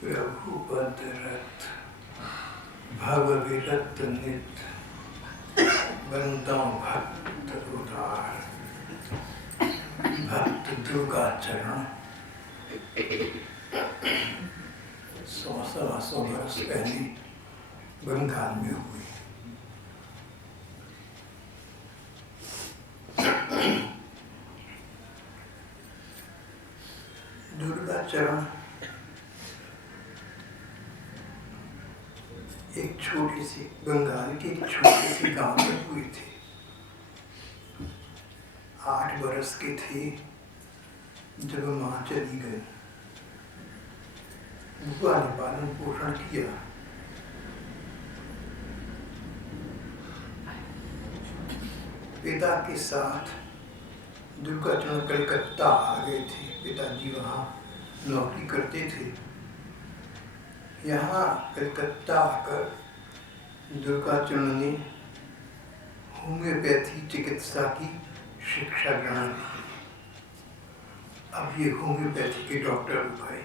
प्रभु पद रत भव विरत नित बंदों भक्त उदार। भक्त दुर्गा चरण 100-125 बरस पहले बंगाल में हुई। दुर्गा चरण एक छोटी सी बंगाल के एक छोटे से गांव में हुई थी। 8 बरस की थी जब माँ चली गई। बुआ ने पालन पोषण किया। पिता के साथ दुर्गा चरण कलकत्ता आ गए थे। पिताजी वहाँ नौकरी करते थे। यहाँ कलकत्ता आकर दुर्गा चरण ने होम्योपैथी चिकित्सा की शिक्षा ग्रहण की। अब ये होम्योपैथी के डॉक्टर हो गए।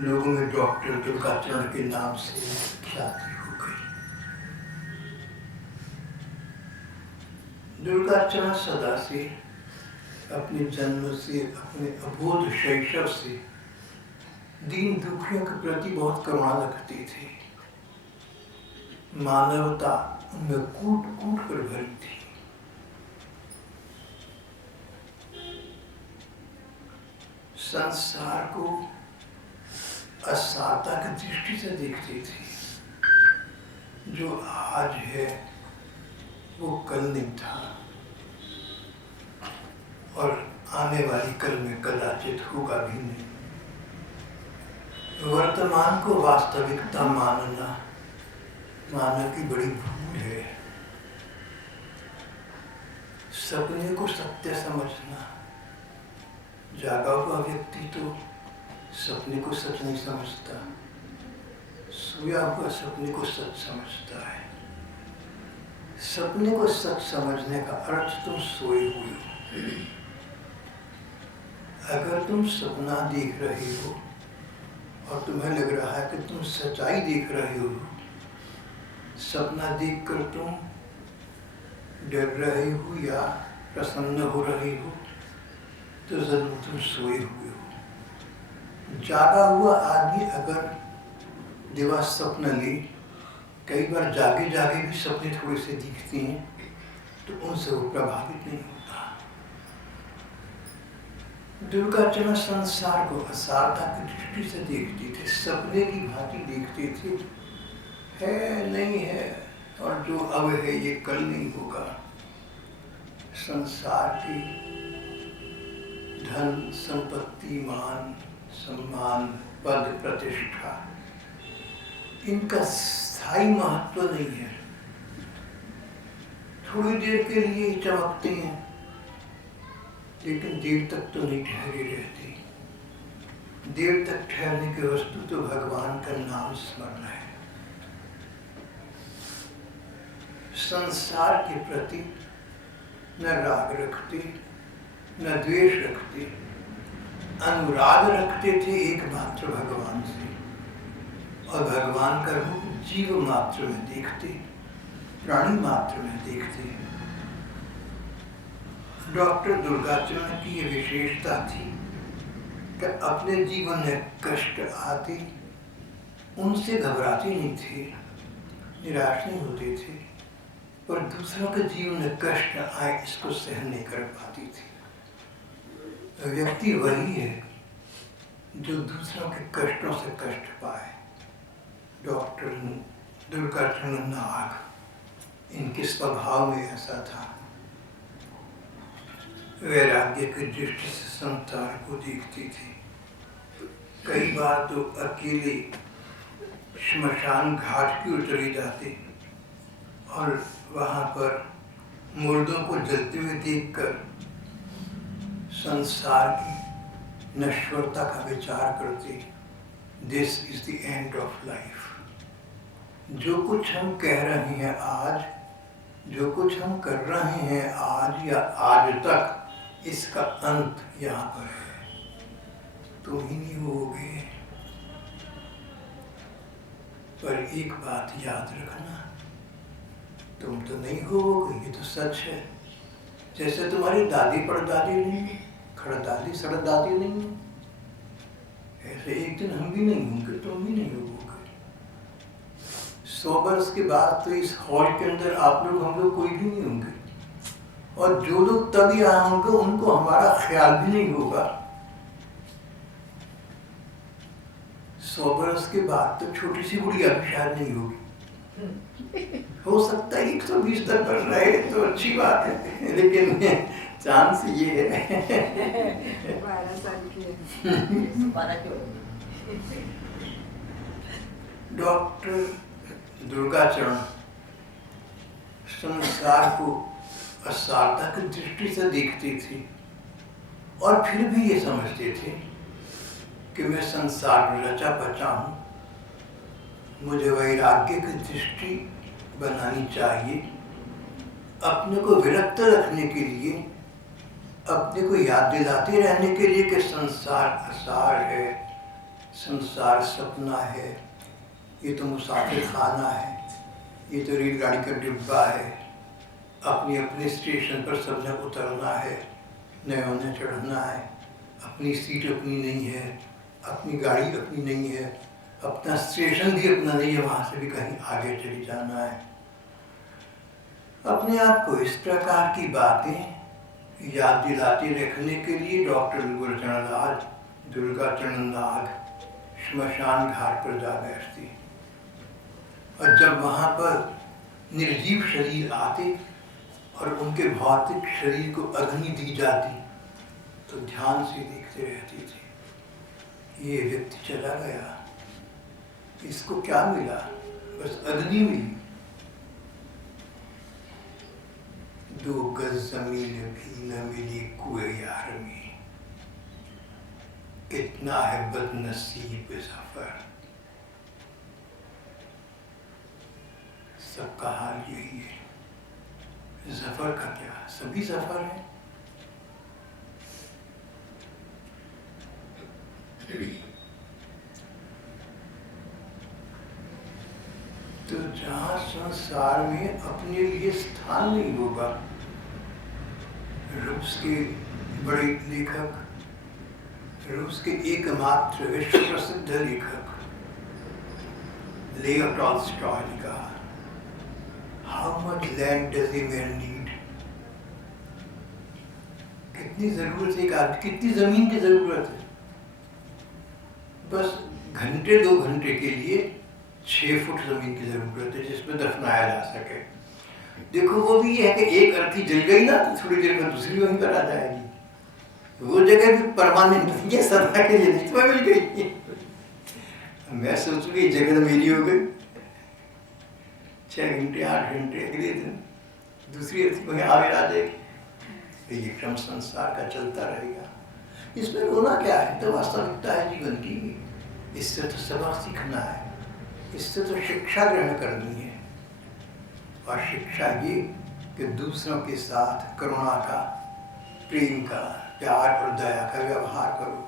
लोगों में डॉक्टर दुर्गा चरण के नाम से ख्याति हो गई। दुर्गा चरण सदा से अपने जन्म से, अपने अबोध शैशव से दीन दुखियों के प्रति बहुत करुणा रखते थे। मानवता उनमें कूट कूट कर भरी थी। संसार को असारता की दृष्टि से देखते थे। जो आज है वो कल नहीं था और आने वाली कल में कदाचित होगा भी नहीं। वर्तमान को वास्तविकता मानना मानव की बड़ी भूल है। सपने को सत्य समझना। जागा हुआ व्यक्ति तो सपने को सच नहीं समझता, सोया हुआ सपने को सच समझता है। सपने को सच समझने का अर्थ तुम सोए हुए हो। अगर तुम सपना देख रहे हो और तुम्हें लग रहा है कि तुम सच्चाई देख रहे हो, सपना देखकर तुम डर रहे हो या प्रसन्न हो रहे हो, तो जरूर तुम सोए हुए हो। जागा हुआ आदमी अगर दिवा सपना ले, कई बार जागे जागे भी सपने थोड़े से दिखते हैं, तो उनसे वो प्रभावित नहीं होता। दुर्गा चरण संसार को असारता की दृष्टि से देखते थे। सपने की भांति देखते थे। है नहीं है, और जो अब है ये कल नहीं होगा। संसार की धन संपत्ति, मान सम्मान, पद प्रतिष्ठा, इनका स्थायी महत्व नहीं है। थोड़ी देर के लिए ही चमकते हैं, लेकिन देर तक तो नहीं ठहरे रहते। देर तक ठहरने की वस्तु तो भगवान का नाम स्मरण है। संसार के प्रति न राग रखते, न द्वेष रखते, अनुराग रखते थे एकमात्र भगवान से, और भगवान का रूप जीव मात्र में देखते, प्राणी मात्र में देखते। डॉक्टर दुर्गा चरण की ये विशेषता थी कि अपने जीवन में कष्ट आते उनसे घबराते नहीं थे, निराश नहीं होते थे, पर दूसरों के जीवन में कष्ट आए इसको सहन नहीं कर पाती थी। व्यक्ति वही है जो दूसरों के कष्टों से कष्ट पाए। डॉक्टर दुर्गा चरण नाग, इनके स्वभाव में ऐसा था। वैराग्य की दृष्टि से संसार को देखती थी। कई बार तो अकेले श्मशान घाट की ओर चले जाते और वहाँ पर मुर्दों को जलते हुए देखकर संसार की नश्वरता का विचार करते। This is the end of life. जो कुछ हम कह रहे हैं आज, जो कुछ हम कर रहे हैं आज या आज तक, इसका अंत यहाँ पर है। तुम ही नहीं होगे, पर एक बात याद रखना, तुम तो नहीं होगे, ये तो सच है। जैसे तुम्हारी दादी परदादी नहीं, खड़दादी सड़दादी नहीं, ऐसे एक दिन हम भी नहीं होंगे, तुम भी नहीं होगे। 100 वर्ष के बाद तो इस हॉल के अंदर आप लोग हम लोग कोई भी नहीं होंगे, और जो लोग तब यहाँ होंगे उनको हमारा ख्याल भी नहीं होगा। 100 वर्ष के बाद तो छोटी सी गुड़िया भी शायद नहीं होगी। हो सकता है 120 तक बढ़ रहे तो अच्छी बात है, लेकिन चांस ये है 12 साल की डॉक्टर दुर्गाचरण संसार को असारता की दृष्टि से देखते थे, और फिर भी ये समझते थे कि मैं संसार में रचा बचा हूँ, मुझे वैराग्य की दृष्टि बनानी चाहिए। अपने को विरक्त रखने के लिए, अपने को याद दिलाते रहने के लिए कि संसार असार है, संसार सपना है, ये तो मुसाफिर खाना है, ये तो रेलगाड़ी का डिब्बा है, अपने अपने स्टेशन पर सबने उतरना है, नए ने चढ़ना है, अपनी सीट अपनी नहीं है, अपनी गाड़ी अपनी नहीं है, अपना स्टेशन भी अपना नहीं है, वहाँ से भी कहीं आगे चली जाना है। अपने आप को इस प्रकार की बातें याद दिलाते रखने के लिए डॉक्टर दुर्गाचरण नाग श्मशान घाट पर जा बैठती, और जब वहाँ पर निर्जीव शरीर आते और उनके भौतिक शरीर को अग्नि दी जाती तो ध्यान से देखते रहती थी। ये व्यक्ति चला गया, इसको क्या मिला? बस अग्नि मिली। 2 गज जमीन भी न मिली कुएं यार में, कितना है बदनसीब सफर। सबका हाल यही है। सफर का क्या, सभी सफर है। तो जहाँ संसार में अपने लिए स्थान नहीं होगा, रूस के बड़े लेखक, रूस के एकमात्र विश्व प्रसिद्ध लेखक लेव टॉल्स्टॉय ने कहा, how much land does a man need? कितनी जरूरत है एक आदमी, कितनी जमीन की जरूरत है? बस घंटे 2 घंटे के लिए 6 फुट जमीन की जरूरत है जिसमें दफनाया जा सके। देखो वो भी ये है कि एक अर्थी जल गई ना तो थोड़ी देर में दूसरी वहीं पर आ जाएगी। वो जगह भी परमानेंट नहीं है, सदा के लिए नहीं तो मिल गई। मैं सोचूं कि जगह मेरी हो गई, 6 घंटे 8 घंटे अगले दिन दूसरी अर्थी वहीं आगे आ जाएगी। ये क्रम संसार का चलता रहेगा। इसमें रोना क्या है? तो वास्तविकता है जीवन की। इससे तो सबक सीखना है, इससे तो शिक्षा ग्रहण करनी है। और शिक्षा ये कि दूसरों के साथ करुणा का, प्रेम का, प्यार और दया का व्यवहार करो।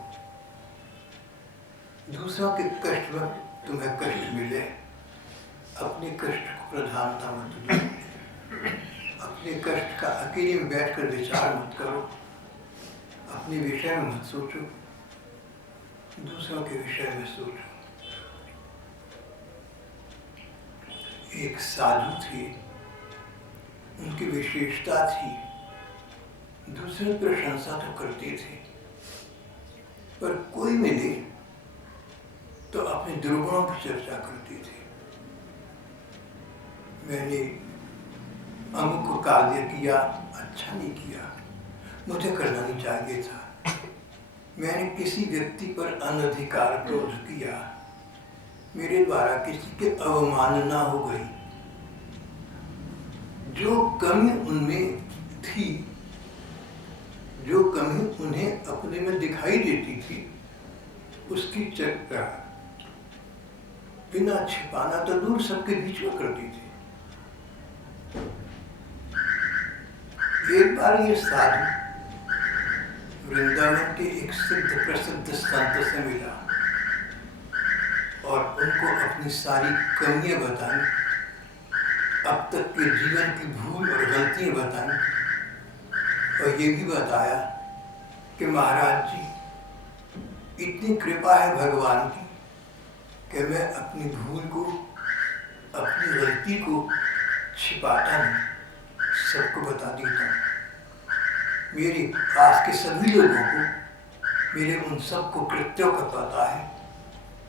दूसरों के कष्ट में तुम्हें कष्ट मिले, अपने कष्ट को प्रधानता मत दो। अपने कष्ट का अकेले में बैठकर विचार मत करो, अपने विषय में मत सोचो, दूसरों के विषय में सोचो। एक साधु थे, उनकी विशेषता थी, दूसरे प्रशंसा तो करते थे, पर कोई मिले तो अपने दुर्गुणों की चर्चा करते थे। मैंने अमुक कार्य किया, अच्छा नहीं किया, मुझे करना नहीं चाहिए था। मैंने किसी व्यक्ति पर अनधिकार क्रोध किया, मेरे द्वारा किसी की अवमानना हो गई। जो कमी उनमें थी, जो कमी उन्हें अपने में दिखाई देती थी, उसकी चर्चा बिना छिपाना तो दूर सबके बीच में करती थी। एक बार ये साधु वृंदावन के एक सिद्ध प्रसिद्ध संत से मिला। और उनको अपनी सारी कमियां बताई, अब तक के जीवन की भूल और गलतियां बताई, और ये भी बताया कि महाराज जी, इतनी कृपा है भगवान की कि मैं अपनी भूल को, अपनी गलती को छिपाता नहीं, सबको बता देता हूँ। मेरे पास के सभी लोगों को मेरे उन सबको कृत्यों का पता है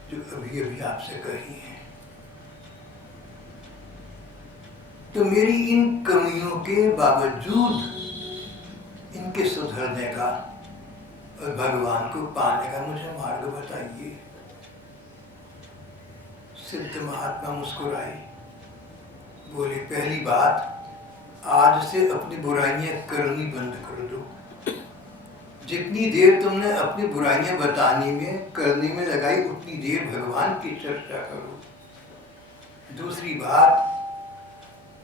जो अभी अभी आपसे कही है। तो मेरी इन कमियों के बावजूद इनके सुधरने का और भगवान को पाने का मुझे मार्ग बताइए। सिद्ध महात्मा मुस्कुराए, बोले, पहली बात, आज से अपनी बुराइयां करनी बंद कर दो। जितनी देर तुमने अपनी बुराइयां बताने में, करने में लगाई, उतनी देर भगवान की चर्चा करो। दूसरी बात,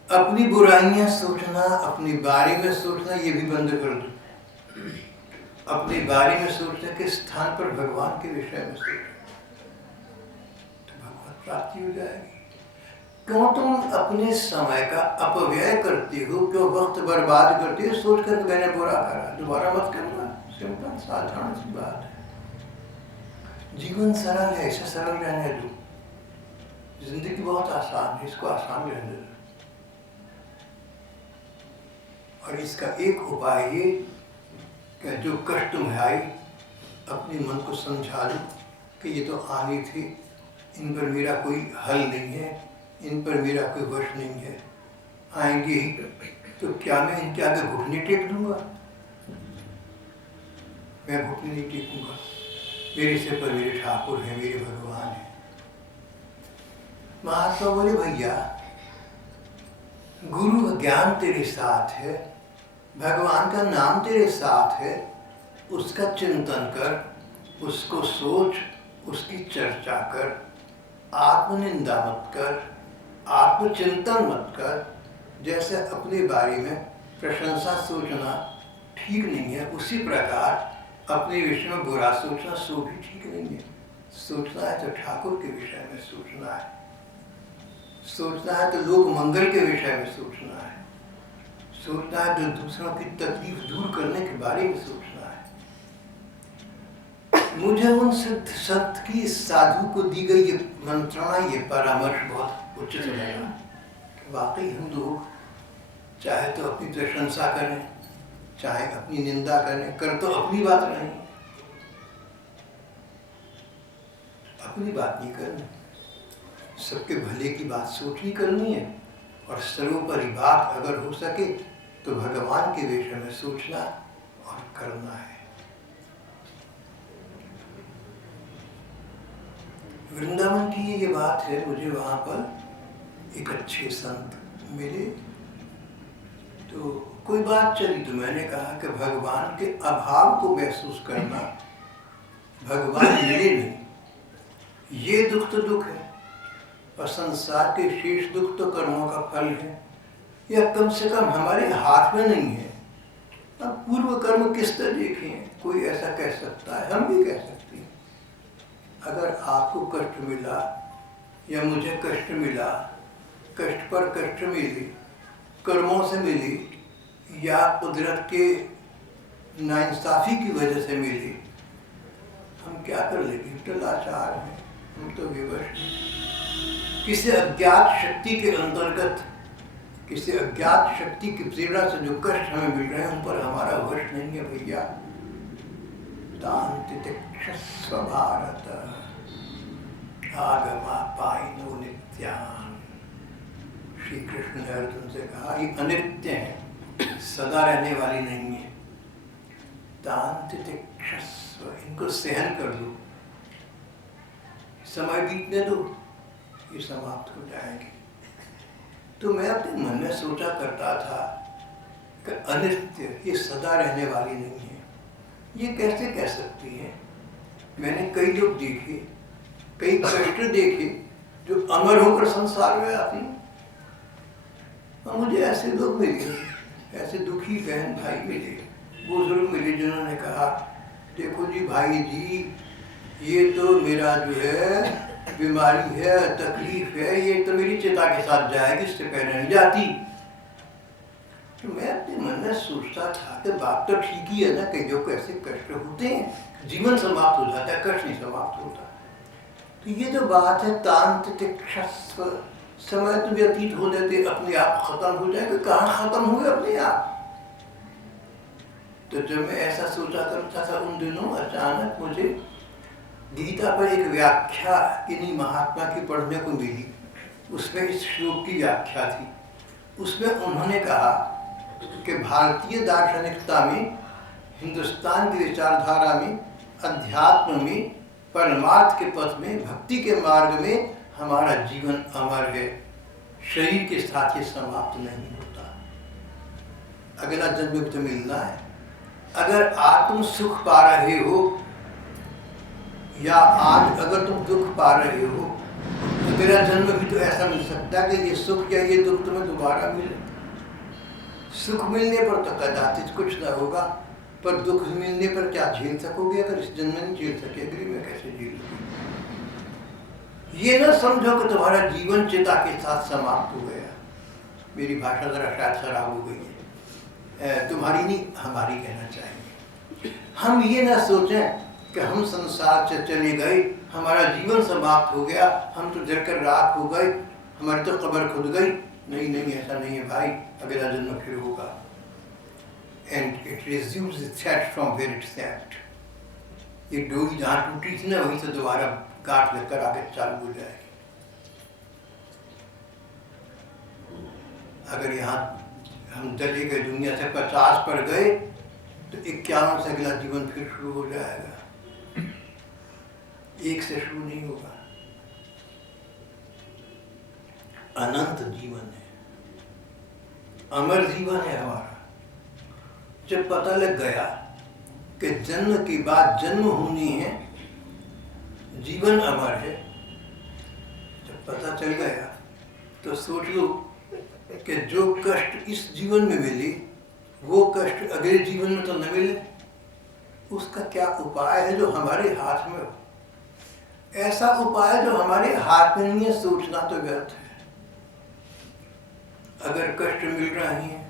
अपनी बुराइयां सोचना, अपने बारे में सोचना, ये भी बंद कर दो। अपने बारे में सोचने के स्थान पर भगवान के विषय में सोचो, तो भगवत प्राप्ति हो जाएगी। क्यों तुम अपने समय का अपव्यय करते हो, क्यों वक्त बर्बाद करते हो सोच कर मैंने बुरा करा, दोबारा मत करना। सिंपल साधारण सी बात है। जीवन सरल है, इसे सरल रहने दो। जिंदगी बहुत आसान है, इसको आसान रहने दो। और इसका एक उपाय ये कि जो कष्ट तुम्हें आई, अपने मन को समझा लो कि ये तो आने थे, इन पर मेरा कोई हल नहीं है, इन पर मेरा कोई वश नहीं है, आएंगे ही, तो क्या मैं इनके आगे घुटने टेक दूंगा? मैं घुटने नहीं टेकूंगा। मेरे से पर मेरे ठाकुर हैं, मेरे भगवान हैं। महात्मा बोले, भैया, गुरु ज्ञान तेरे साथ है, भगवान का नाम तेरे साथ है, उसका चिंतन कर, उसको सोच, उसकी चर्चा कर, आत्मनिंदा मत कर, आत्मचिंतन मत कर। जैसे अपने बारे में प्रशंसा सोचना ठीक नहीं है, उसी प्रकार अपने विषय में बुरा सोचना सो भी ठीक नहीं है। सोचना है तो ठाकुर के विषय में सोचना है, सोचना है तो लोक मंगल के विषय में सोचना है, सोचना है तो दूसरों की तकलीफ दूर करने के बारे में सोचना है। मुझे उन सिद्ध संत की, साधु को दी गई ये मंत्रणा, ये परामर्श बहुत उचित लगा। वाकई हम लोग चाहे तो अपनी प्रशंसा करें, चाहे अपनी निंदा करें, कर तो अपनी बात नहीं, अपनी बात नहीं करनी, सबके भले की बात सोचनी करनी है। और सर्वोपरि बात अगर हो सके तो भगवान के विषय में सोचना और करना है। वृंदावन की ये बात है, मुझे वहाँ पर एक अच्छे संत मिले, तो कोई बात चली, तो मैंने कहा कि भगवान के अभाव को महसूस करना, भगवान मिले नहीं, ये दुख तो दुख है, और संसार के शेष दुख तो कर्मों का फल है, या कम से कम हमारे हाथ में नहीं है। अब पूर्व कर्म किस तरह देखें, कोई ऐसा कह सकता है, हम भी कह सकते हैं। अगर आपको कष्ट मिला या मुझे कष्ट मिला, कष्ट पर कष्ट मिली, कर्मों से मिली या कुदरत के नाइंसाफी की वजह से मिली, हम क्या कर लेंगे? तो लाचार हैं, हम तो विवश हैं। किसी अज्ञात शक्ति के अंतर्गत, किसी अज्ञात शक्ति की प्रेरणा से जो कष्ट हमें मिल रहे हैं, उन पर हमारा वश नहीं है भैया। तांतितिक्षस्व भारत आगमा पाइनो नित्यान। श्री कृष्ण ने अर्जुन से कहा, ये अनित्य है, सदा रहने वाली नहीं है। तांतितिक्षस्व, इनको सहन कर दो, समय बीतने दो, ये समाप्त हो जाएंगे। तो मैं अपने मन में सोचा करता था कि अनित्य, ये सदा रहने वाली नहीं है, ये कैसे कह सकती है? मैंने कई लोग देखे, कई कष्ट देखे जो अमर होकर संसार में आती हैं, और मुझे ऐसे लोग मिले, ऐसे दुखी बहन भाई मिले, बुजुर्ग मिले, जिन्होंने कहा, देखो जी भाई जी, ये तो मेरा जो है बीमारी है, तकलीफ है, ये तो मेरी चिता के साथ जाएगी, इससे पहले नहीं जाती। तो मैं अपने मन में सोचता था कि बात तो ठीक ही है ना, कि जो कैसे कष्ट होते हैं, जीवन समाप्त हो जाता है, कष्ट नहीं समाप्त होता। तो ये जो बात है तांत्रिकस्व, समय तो व्यतीत हो जाते, अपने आप खत्म हो जाएगा, कहाँ खत्म हुए अपने आप। तो जब मैं ऐसा सोचा करता था उन दिनों, अचानक मुझे गीता पर एक व्याख्या किन्हीं महात्मा की पढ़ने को मिली। उसमें इस श्लोक की व्याख्या थी। उसमें उन्होंने कहा कि भारतीय दार्शनिकता में, हिंदुस्तान की विचारधारा में, अध्यात्म में, परमार्थ के पथ में, भक्ति के मार्ग में हमारा जीवन अमर है, शरीर के साथ ये समाप्त नहीं होता, अगला जन्म तो मिलना है। अगर आत्म सुख पा रहे हो या आज अगर तुम दुख पा रहे हो, अगला जन्म भी तो ऐसा मिल सकता है कि ये सुख या ये दुख तुम्हें दोबारा मिले। सुख मिलने पर तो कदाचित कुछ ना होगा, पर दुख मिलने पर क्या झेल सकोगे? अगर इस जन्म में नहीं झेल सके, अगले में कैसे झेल लोगे? ये ना समझो कि तुम्हारा जीवन चिता के साथ समाप्त हो गया। मेरी भाषा जरा शायद खराब हो गई है, तुम्हारी नहीं हमारी कहना चाहिए। हम ये ना सोचें कि हम संसार से चले गए, हमारा जीवन समाप्त हो गया, हम तो जलकर राख हो गए, हमारी तो कब्र खुद गई। नहीं नहीं, ऐसा नहीं है भाई, अगला जन्म फिर होगा। And it resumes the thread from where it snapped. ये डोरी जहाँ टूटी थी ना, वहीं से दोबारा गांठ लगकर आगे चालू हो जाएगी। अगर यहाँ हम चले गए, दुनिया से 50 पर गए, तो 51 से अगला जीवन फिर शुरू हो जाएगा, एक से शुरू नहीं होगा। अनंत जीवन है, अमर जीवन है हमारा। जब पता लग गया कि जन्म के बाद जन्म होनी है, जीवन अमर है, जब पता चल गया तो सोच लो कि जो कष्ट इस जीवन में मिले, वो कष्ट अगले जीवन में तो न मिले। उसका क्या उपाय है जो हमारे हाथ में हो? ऐसा उपाय जो हमारे हाथ में नहीं है, सोचना तो व्यर्थ है। अगर कष्ट मिल रहे हैं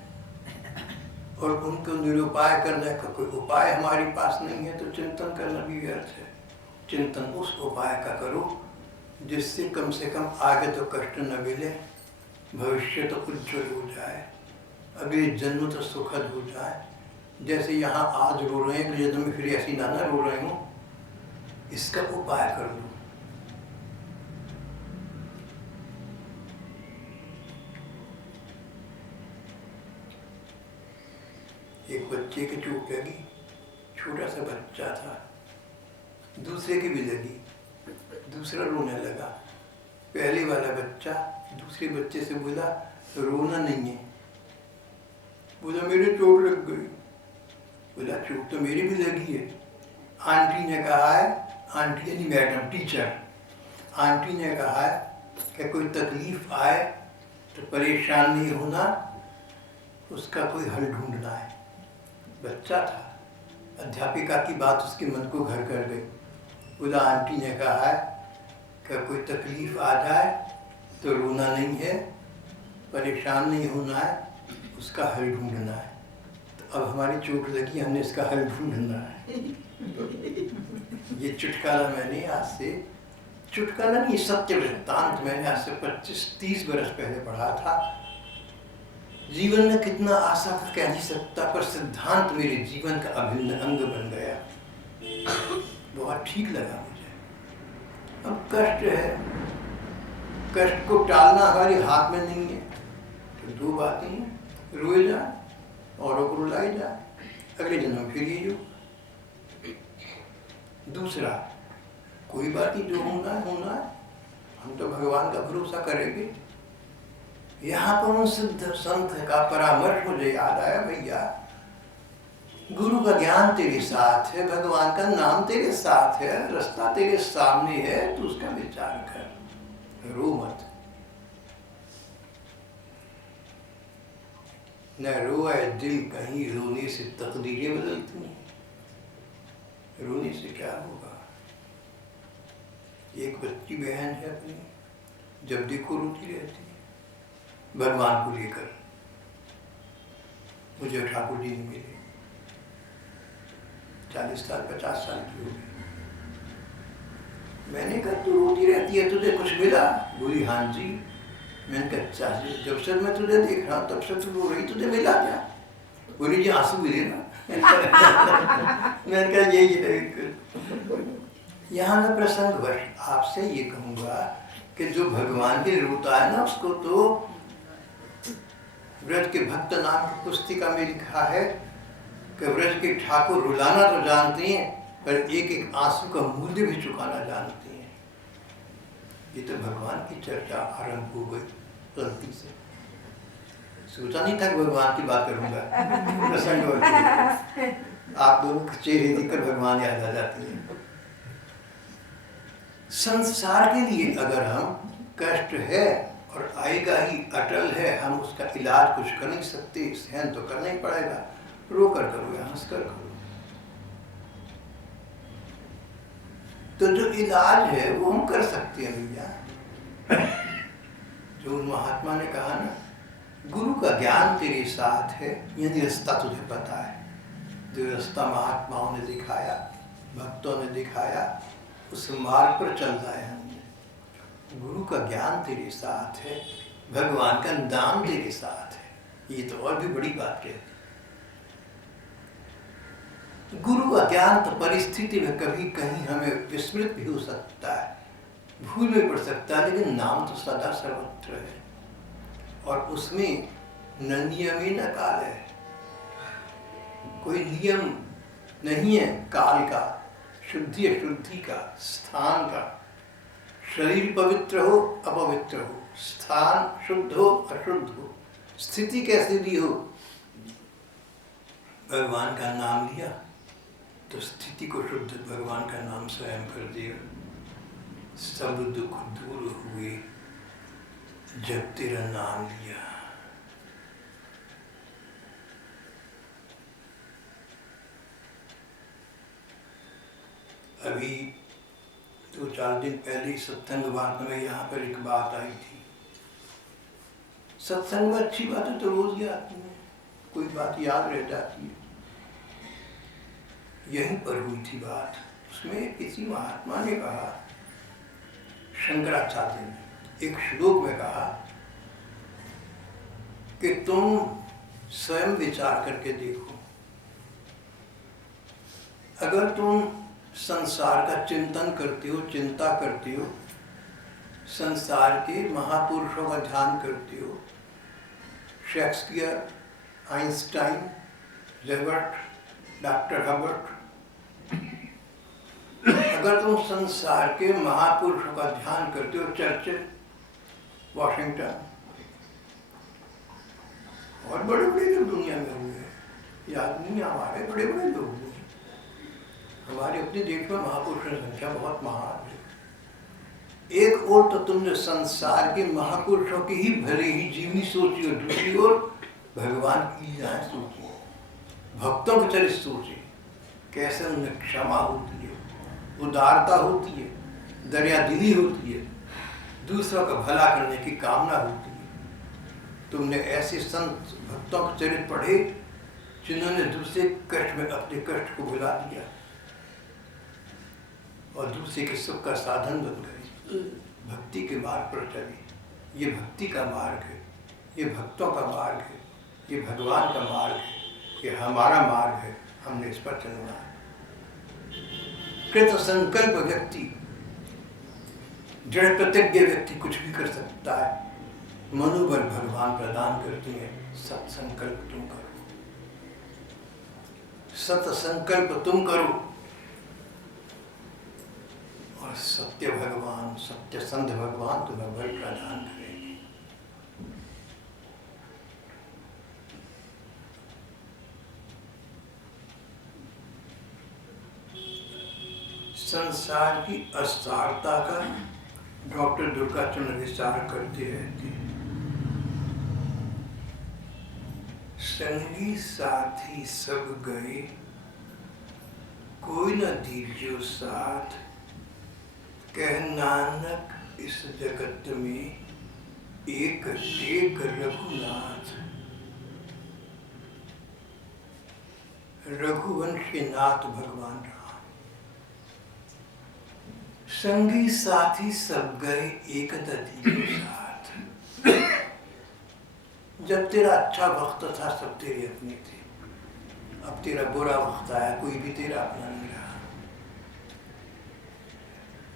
और उनको निरुपाय करने का कोई उपाय हमारे पास नहीं है, तो चिंतन करना भी व्यर्थ है। चिंतन उस उपाय का करो जिससे कम से कम आगे तो कष्ट न मिले, भविष्य तो उज्जवल हो जाए, अगले जन्म तो सुखद हो जाए। जैसे यहाँ आज रो रहे हैं, अगले जन्म में फिर ऐसी ना रो रहे हो, इसका उपाय कर लो। एक बच्चे की चोट लगी, छोटा सा बच्चा था, दूसरे की भी लगी, दूसरा रोने लगा। पहले वाला बच्चा दूसरे बच्चे से बोला, रोना नहीं है। बोला, मेरे चोट लग गई। बोला, चोट तो मेरी भी लगी है। आंटी ने कहा है, आंटी यानी मैडम, टीचर, आंटी ने कहा है कि कोई तकलीफ आए तो परेशान नहीं होना, उसका कोई हल ढूंढना है। बच्चा था, अध्यापिका की बात उसके मन को घर कर गई। बोला, आंटी ने कहा है कि कोई तकलीफ आ जाए तो रोना नहीं है, परेशान नहीं होना है, उसका हल ढूंढना है। तो अब हमारी चोट लगी, हमने इसका हल ढूंढना है। ये चुटकाला मैंने आज से, चुटकाला नहीं, सत्य वृत्तांत मैंने आज से 25-30 बरस पहले पढ़ा था। जीवन में कितना आशा कह नहीं सकता, पर सिद्धांत मेरे जीवन का अभिन्न अंग बन गया। बहुत ठीक लगा मुझे। अब कष्ट है, कष्ट को टालना हमारे हाथ में नहीं है। तो दो बातें हैं, रोए जाए, औरों को रुलाए जाए, अगले जन्म फिर यही हो। दूसरा, कोई बात नहीं, जो होना है होना है, हम तो भगवान का भरोसा करेंगे। यहाँ पर उन सिद्ध संत का परामर्श मुझे याद आया, भैया गुरु का ज्ञान तेरे साथ है, भगवान का नाम तेरे साथ है, रास्ता तेरे सामने है, तो उसका विचार कर, रो मत। न रोए दिल कहीं, रोने से तकदीरें बदलती हैं। रोने से क्या होगा? एक बच्ची बहन है अपनी, जब देखो रोती रहती है भगवान को लेकर। मुझे ठाकुर जी ने मिले, 40 साल 50 साल की हो गई। मैंने कहा तू रोती रहती है, तुझे कुछ मिला? बोली हाँ जी। मैंने कहा अच्छा जी, जब से मैं तुझे देख रहा हूँ तब से तू रो रही, तुझे मिला क्या? बोली जी आंसू मिले ना। मैंने कहा यही है। यहाँ मैं प्रसंगवश आपसे ये कहूँगा कि जो भगवान के रोता है ना, उसको तो व्रज के भक्त नाम की पुस्तिका में लिखा है कि व्रज के ठाकुर रुलाना तो जानती हैं, पर एक एक आंसू का मूल्य भी चुकाना जानती हैं। ये तो भगवान की चर्चा आरंभ हो गई गलती से। सोचा नहीं था कि भगवान की बात करूंगा। प्रसंग आप दोनों के चेहरे देखकर भगवान याद आ जाती है। संसार के लिए अगर हम कष्ट है और आएगा ही, अटल है, हम उसका इलाज कुछ कर नहीं सकते, सहन तो करना ही पड़ेगा। रो कर करो या हंस कर करो। तो जो इलाज है वो हम कर सकते हैं भैया। जो महात्मा ने कहा ना, गुरु का ज्ञान तेरे साथ है, यानी रास्ता तुझे पता है। जो रास्ता महात्माओं ने दिखाया, भक्तों ने दिखाया, उस मार्ग पर चल रहा है हमने। गुरु का ज्ञान तेरे साथ है, भगवान का नाम तेरे साथ है। ये तो और भी बड़ी बात कहती। गुरु अज्ञान तो परिस्थिति में कभी कहीं हमें विस्मृत भी हो सकता है, भूल में पड़ सकता है, लेकिन नाम तो सदा सर्वत्र है। और उसमें न नियम ही न काल है, कोई नियम नहीं है काल का, शुद्धि अशुद्धि का, स्थान का। शरीर पवित्र हो अपवित्र हो, स्थान शुद्ध हो अशुद्ध हो, स्थिति कैसी भी हो, भगवान का नाम लिया तो स्थिति को शुद्ध भगवान का नाम स्वयं कर दिया। सब दुख दूर हुए जब तेरा नाम लिया। अभी 2-4 दिन पहले सत्संग वार्ता में यहाँ पर एक बात आई थी। सत्संग में अच्छी बातें तो रोज ही आती हैं, कोई बात याद रह जाती है। यहीं पर हुई थी बात। उसमें किसी महात्मा ने कहा, शंकराचार्य ने एक श्लोक में कहा कि तुम स्वयं विचार करके देखो, अगर तुम संसार का चिंतन करते हो, चिंता करते हो, संसार के महापुरुषों का ध्यान करते हो, Shakespeare, Einstein, Robert, doctor Herbert, अगर तुम संसार के महापुरुषों का ध्यान करते हो, चर्चिल, वॉशिंगटन और बड़े बड़े लोग दुनिया में हुए, याद नहीं, हमारे बड़े बड़े लोग हुए। हमारे अपने देश में महापुरुषों की संख्या बहुत महान है। एक ओर तो तुमने संसार के महापुरुषों की ही भले ही जीवनी सोची, और दूसरी ओर भगवान की लीलाएं सोची, भक्तों के चरित्र सोचे, कैसे उनमें क्षमा होती है, उदारता होती है, दरियादिली होती है, दूसरों का भला करने की कामना होती है। तुमने ऐसे संत भक्तों के चरित्र पढ़े जिन्होंने दूसरे कष्ट में अपने कष्ट को भुला दिया और दूसरे के सुख का साधन बन गए, भक्ति के मार्ग पर चले। ये भक्ति का मार्ग है, ये भक्तों का मार्ग है, ये भगवान का मार्ग है, ये हमारा मार्ग है, हमने इस पर चलना है। कृत संकल्प व्यक्ति, दृढ़ प्रतिज्ञ व्यक्ति कुछ भी कर सकता है। मनोबल भगवान प्रदान करते हैं। सत्संकल्प तुम करो, सत्संकल्प तुम करो और सत्य भगवान, सत्य संध भगवान तुम्हें बल प्रदान करेंगे। संसार की असारता का डॉक्टर दुर्गाचंद्र विचार करते रहते हैं। संगी साथी सब गए, कोई न दीजियो साथ, कह नानक इस जगत में एक टेक रघुनाथ। रघुवंश के नाथ भगवान राम, संगी साथी सब गए एक दती के साथ। जब तेरा अच्छा वक्त था सब तेरे अपने थे, अब तेरा बुरा वक्त आया कोई भी तेरा अपना नहीं रहा।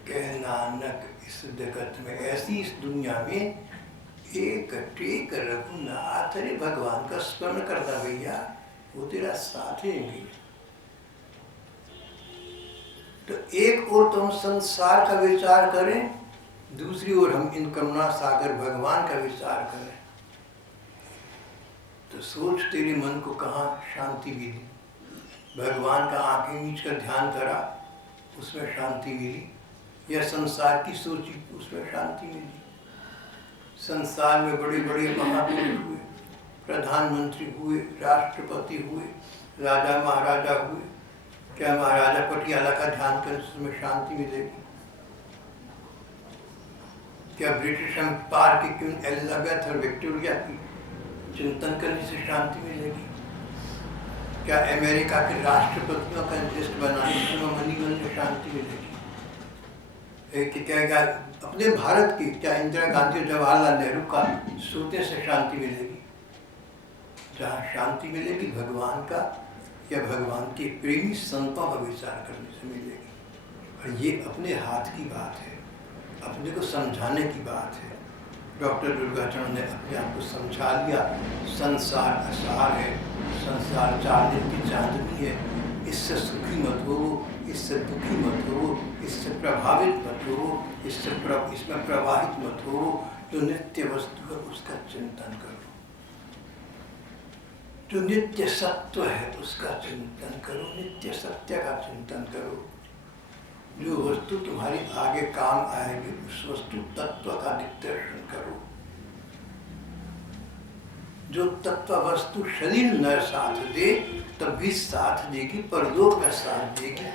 कह नानक इस जगत में, ऐसी इस दुनिया में एक टेक रघुनाथ। अरे भगवान का स्मरण करना भैया, वो तेरा साथ ही नहीं। तो एक ओर तो हम संसार का विचार करें, दूसरी ओर हम इन करुणा सागर भगवान का विचार करें, तो सोच तेरे मन को कहाँ शांति मिली। भगवान का आंखें नीच कर ध्यान करा, उसमें शांति मिली, या संसार की सोची उसमें शांति मिली। संसार में बड़े बड़े महापुरुष हुए, प्रधानमंत्री हुए, राष्ट्रपति हुए, राजा महाराजा हुए, क्या महाराजा पटियाला का ध्यान कर उसमें शांति मिलेगी? क्या ब्रिटिश एम्पायर की क्वीन एलिजाबेथ और विक्टोरिया की चिंतन करने से शांति मिलेगी? क्या अमेरिका के राष्ट्रपतियों का लिस्ट बनाने से मनीगन से शांति मिलेगी? क्या अपने भारत की, क्या इंदिरा गांधी और जवाहरलाल नेहरू का सोते से शांति मिलेगी? जहाँ शांति मिलेगी भगवान का या भगवान के प्रेमी संतों का विचार करने से मिलेगी। और ये अपने हाथ की बात है, अपने को समझाने की बात है। डॉक्टर दुर्गाचरण ने अपने आप को समझा लिया। संसार असार है, संसार 4 दिन की चांदनी है, इससे सुखी मत हो, इससे दुखी मत हो, इससे प्रभावित मत हो, इसमें प्रवाहित मत हो। जो नित्य वस्तु है उसका चिंतन करो, जो नित्य सत्य है उसका चिंतन करो, नित्य सत्य का चिंतन करो। जो वस्तु तुम्हारी आगे काम आएगी उस वस्तु तत्व का दर्शन करो। जो तत्व वस्तु शरीर न साथ दे तब भी साथ देगी, परलोक में साथ देगी।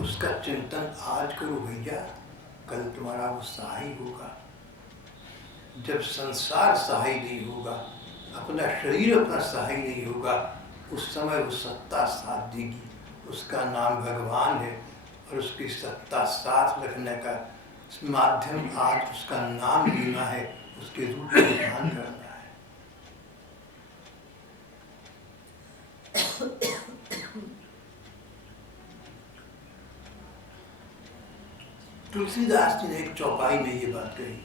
उसका चिंतन आज करो भैया, कल तुम्हारा वो सहाय होगा। जब संसार सहाय नहीं होगा, अपना शरीर अपना सहाय नहीं होगा, उस समय वो सत्ता साथ देगी। उसका नाम भगवान है और उसकी सत्ता साथ रखने का माध्यम आज उसका नाम लेना है, उसके रूप में ध्यान करना है। तुलसीदास जी ने एक चौपाई में ये बात कही,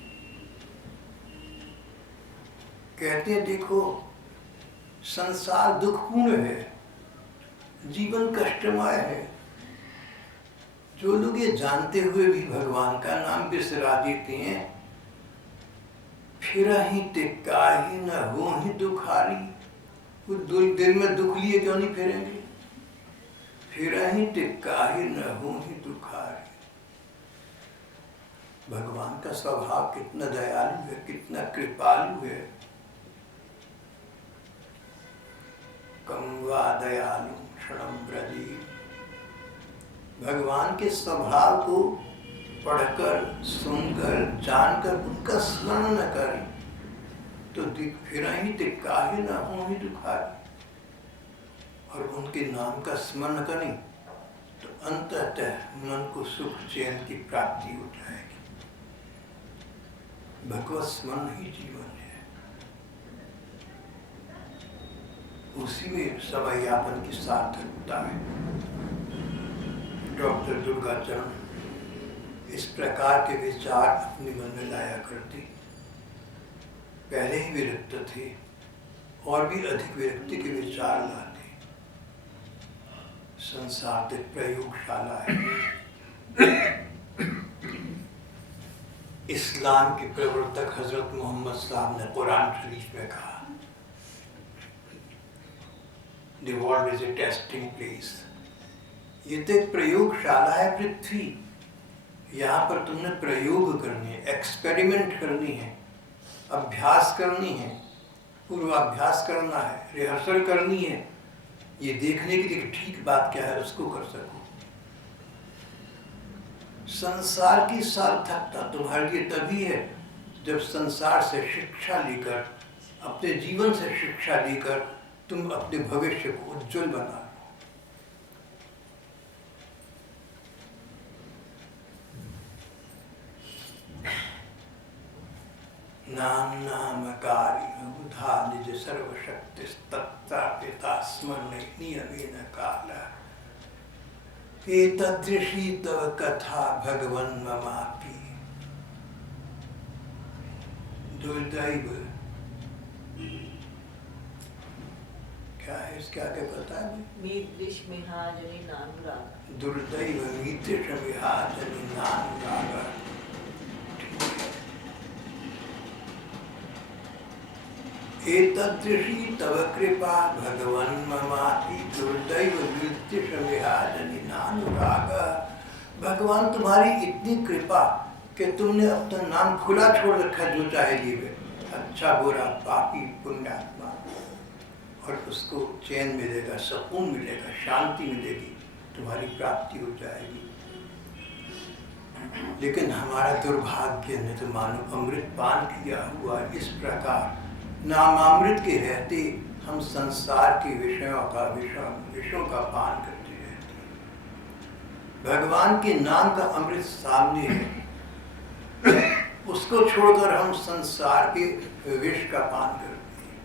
कहते हैं देखो संसार दुखपूर्ण है, जीवन कष्टमय है। जो लोग ये जानते हुए भी भगवान का नाम बिसरा देते हैं, फिर ही तिक्काही न हो ही दुखारी। वो दिल में दुख लिए क्यों नहीं फिरेंगे? फिर ही तिक्काही न हो ही दुखारी। भगवान का स्वभाव कितना दयालु है, कितना कृपालु है। कम्वा दयालु क्षणम ब्रजी। भगवान के स्वभाव को पढ़कर, सुनकर, जानकर उनका स्मरण न करें तो फिर ही तिक्काही न हो ही दुखारी। और उनके नाम का स्मरण करें तो अंततः मन को सुख चैन की प्राप्ति हो जाएगी। भगवत स्मरण ही जीवन है, उसी में समय यापन की सार्थकता है। डॉक्टर दुर्गाचरण इस प्रकार के विचार अपने मन में लाया करते। पहले ही विरक्त थे और भी अधिक विरक्ति के विचार लाते। संसार तक प्रयोगशाला है। इस्लाम के प्रवर्तक हजरत मोहम्मद साहब ने कुरान शरीफ में कहा, The world is a testing place. ये तो एक प्रयोगशाला है पृथ्वी। यहाँ पर तुमने प्रयोग करनी है, एक्सपेरिमेंट करनी है, अभ्यास करनी है, पूर्वाभ्यास करना है, रिहर्सल करनी है, ये देखने के लिए ठीक बात क्या है उसको कर सको। संसार की सार्थकता तुम्हारे लिए तभी है जब संसार से शिक्षा लेकर, अपने जीवन से शिक्षा लेकर तुम अपने भविष्य को उज्जवल बना लो। नाम नामकारी बुधा निज सर्वशक्ति तत्ता पिता स्मरण नियमेन काल एतदृशी तव कथा भगवन ममापि दुर्दैव। क्या है इसके आगे पता है? दुर्दैव मीदृश मिहाजनि नानुराग। एतदृशी तव कृपा भगवन ममापि दुर्दैव मीदृश मिहाजनि नानुराग। भगवान तुम्हारी इतनी कृपा कि तुमने अपना नाम खुला छोड़ रखा, जो चाहे जीवे, अच्छा बुरा, पापी पुण्यात्मा, और उसको चैन मिलेगा, सुकून मिलेगा, शांति मिलेगी, तुम्हारी प्राप्ति हो जाएगी। लेकिन हमारा दुर्भाग्य ने तो मानो अमृत पान किया हुआ। इस प्रकार नामामृत के रहते हम संसार के विषयों का पान करते रहते हैं। भगवान के नाम का अमृत सामने है, उसको छोड़कर हम संसार के विष का पान करते हैं।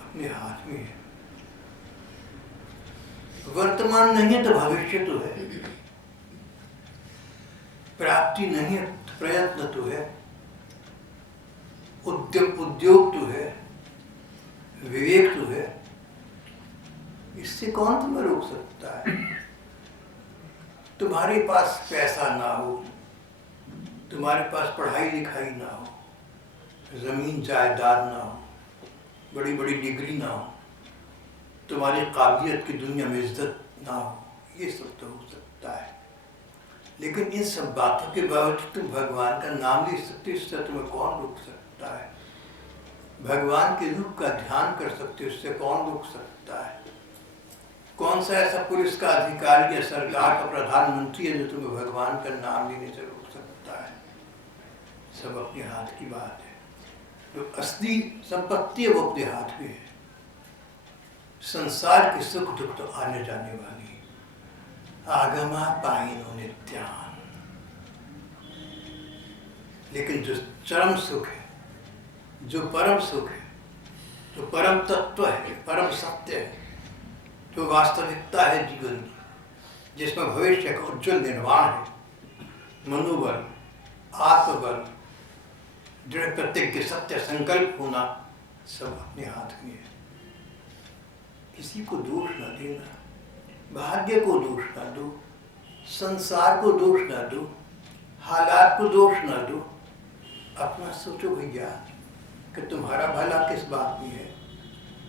अपने हाथ में है। वर्तमान नहीं है तो भविष्य तो है, प्राप्ति नहीं है तो प्रयत्न तो है, उद्योग तो है, विवेक तो है। इससे कौन तुम्हें रोक सकता है? तुम्हारे पास पैसा ना हो, तुम्हारे पास पढ़ाई लिखाई ना हो, जमीन जायदाद ना हो, बड़ी बड़ी डिग्री ना हो, तुम्हारी काबिलियत की दुनिया में इज्जत ना हो, ये सब तो हो सकता है। लेकिन इन सब बातों के बावजूद तुम भगवान का नाम ले सकते हो, इससे तुम्हें कौन रोक सकता है? भगवान के रूप का ध्यान कर सकते हो, इससे कौन रोक सकता है? कौन सा ऐसा पुलिस का अधिकारी या सरकार का प्रधानमंत्री है जो तुम्हें भगवान का नाम लेने से रोक सकता है? सब अपने हाथ की बात है। जो असली संपत्ति है वो अपने हाथ में है। संसार के सुख दुख तो आने जाने वाली है। आगमा पाइनो नित्यान, लेकिन जो चरम सुख है, जो परम सुख है, जो परम तत्व है, परम सत्य है, जो वास्तविकता है जीवन की, जिसमें भविष्य का उज्जवल निर्माण है, मनोबल, आत्मबल, दृढ़ प्रतिज्ञ, सत्य संकल्प होना, सब अपने हाथ में है। किसी को दोष न देना, भाग्य को दोष न दो, संसार को दोष न दो, हालात को दोष न दो। अपना सोचो भैया कि तुम्हारा भला किस बात में है?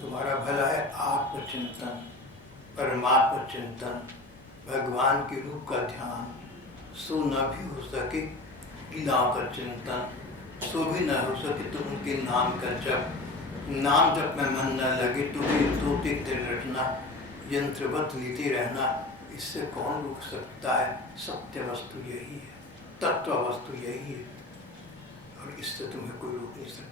तुम्हारा भला है आत्मचिंतन, परमात्म चिंतन, भगवान के रूप का ध्यान। सो न भी हो सके लीलाओं का चिंतन, सो भी न हो सके तो उनके नाम का जप। नाम जप में मन न लगे तो भी तोते तेरे रटना, यंत्रवत लेते रहना, इससे कौन रोक सकता है? सत्य वस्तु यही है, तत्व वस्तु यही है, और इससे तुम्हें कोई रोक नहीं सकता।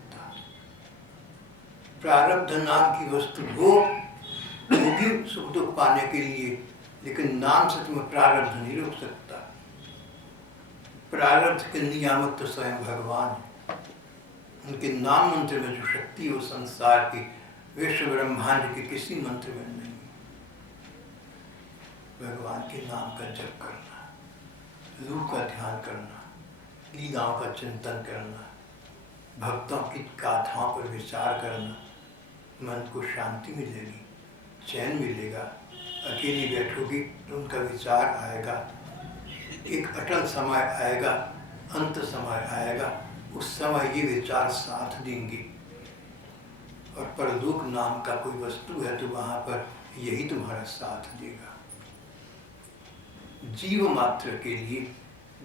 प्रारब्ध नाम की वस्तु होगी सुख दुख पाने के लिए, लेकिन नाम से तुम्हें प्रारब्ध नहीं रोक सकता। प्रारब्ध के नियामक तो स्वयं भगवान है। उनके नाम मंत्र में जो शक्ति है वो संसार की, विश्व ब्रह्मांड के किसी मंत्र में नहीं। भगवान के नाम का जप करना, रूप का ध्यान करना, लीलाओं का चिंतन करना, भक्तों की गाथाओं पर विचार करना, मन को शांति मिलेगी, चैन मिलेगा। अकेली बैठोगी तो उनका विचार आएगा। एक अटल समय आएगा, अंत समय आएगा, उस समय ये विचार साथ देंगे। और परलोक नाम का कोई वस्तु है तो वहाँ पर यही तुम्हारा साथ देगा। जीव मात्र के लिए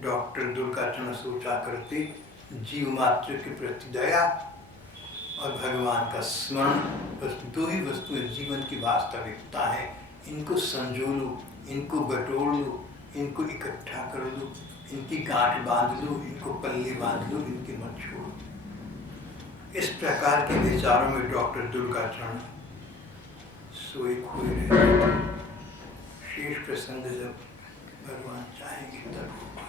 डॉक्टर दुर्गाचरण सोचा करते, जीव मात्र के प्रति दया और भगवान का स्मरण, बस दो ही वस्तुएं जीवन की वास्तविकता है। इनको संजो लो, इनको बटोर लो, इनको इकट्ठा कर लो, इनकी गांठ बांध लो, इनको पल्ले बांध लो, इनके मत छोड़ो। इस प्रकार के विचारों में डॉक्टर दुर्गाचरण सोए खोए रहते थे। शेष प्रसंग जब भगवान चाहेंगे तब होगा।